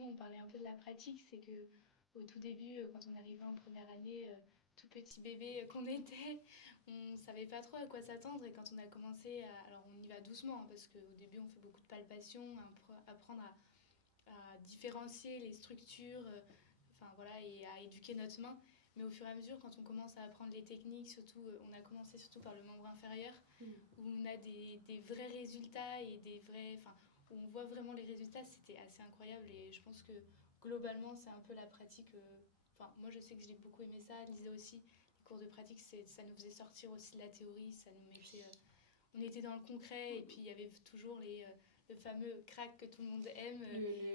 justement, on parlait un peu de la pratique, c'est que au tout début, quand on arrivait en première année, tout petit bébé qu'on était, on savait pas trop à quoi s'attendre. Et quand on a commencé alors on y va doucement, hein, parce qu'au début on fait beaucoup de palpations, apprendre à différencier les structures, enfin voilà, et à éduquer notre main. Mais au fur et à mesure, quand on commence à apprendre les techniques, surtout, on a commencé surtout par le membre inférieur, où on a des vrais résultats et des vrais, enfin, où on voit vraiment les résultats, c'était assez incroyable. Et je pense que globalement, c'est un peu la pratique. Enfin, moi, je sais que j'ai beaucoup aimé ça. Lisa aussi, les cours de pratique, ça nous faisait sortir aussi de la théorie, ça nous mettait, on était dans le concret, et puis il y avait toujours le fameux crack que tout le monde aime,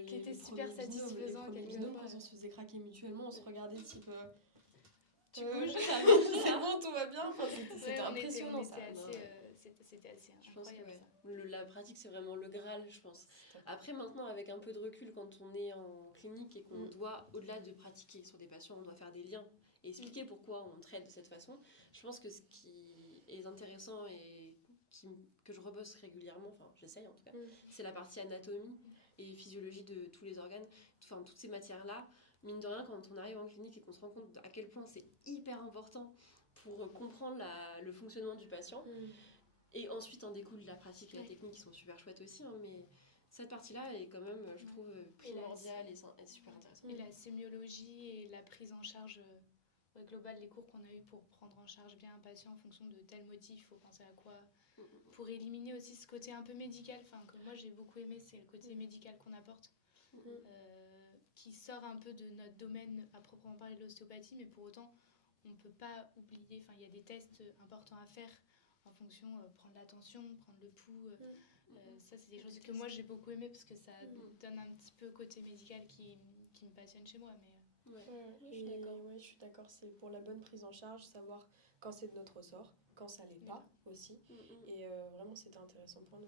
qui était super satisfaisant. Les binômes, quand on se faisait craquer mutuellement, on se regardait type... Tu bouges, c'est bon, tout va bien. Enfin, c'était impressionnant, ça. C'était assez Je pense incroyable, que ça. la pratique, c'est vraiment le Graal, je pense. Après, maintenant, avec un peu de recul, quand on est en clinique et qu'on doit, au-delà de pratiquer sur des patients, on doit faire des liens et expliquer pourquoi on traite de cette façon. Je pense que ce qui est intéressant et que je rebosse régulièrement, enfin, j'essaye en tout cas, c'est la partie anatomie et physiologie de tous les organes, enfin, toutes ces matières-là. Mine de rien, quand on arrive en clinique et qu'on se rend compte à quel point c'est hyper important pour comprendre le fonctionnement du patient. Et ensuite en découle la pratique et la technique qui sont super chouettes aussi, hein, mais cette partie-là est quand même, je trouve, primordiale et super intéressante. Et la sémiologie et la prise en charge globale, les cours qu'on a eu pour prendre en charge bien un patient en fonction de tel motif, il faut penser à quoi, pour éliminer aussi ce côté un peu médical, enfin, que moi j'ai beaucoup aimé, c'est le côté médical qu'on apporte, qui sort un peu de notre domaine à proprement parler de l'ostéopathie, mais pour autant on ne peut pas oublier, enfin il y a des tests importants à faire en fonction, prendre la tension, prendre le pouls, ça c'est des choses que moi j'ai beaucoup aimé parce que ça donne un petit peu côté médical qui me passionne chez moi. Mais je suis d'accord, c'est pour la bonne prise en charge, savoir quand c'est de notre ressort, quand ça l'est pas aussi. Et vraiment c'était intéressant pour nous.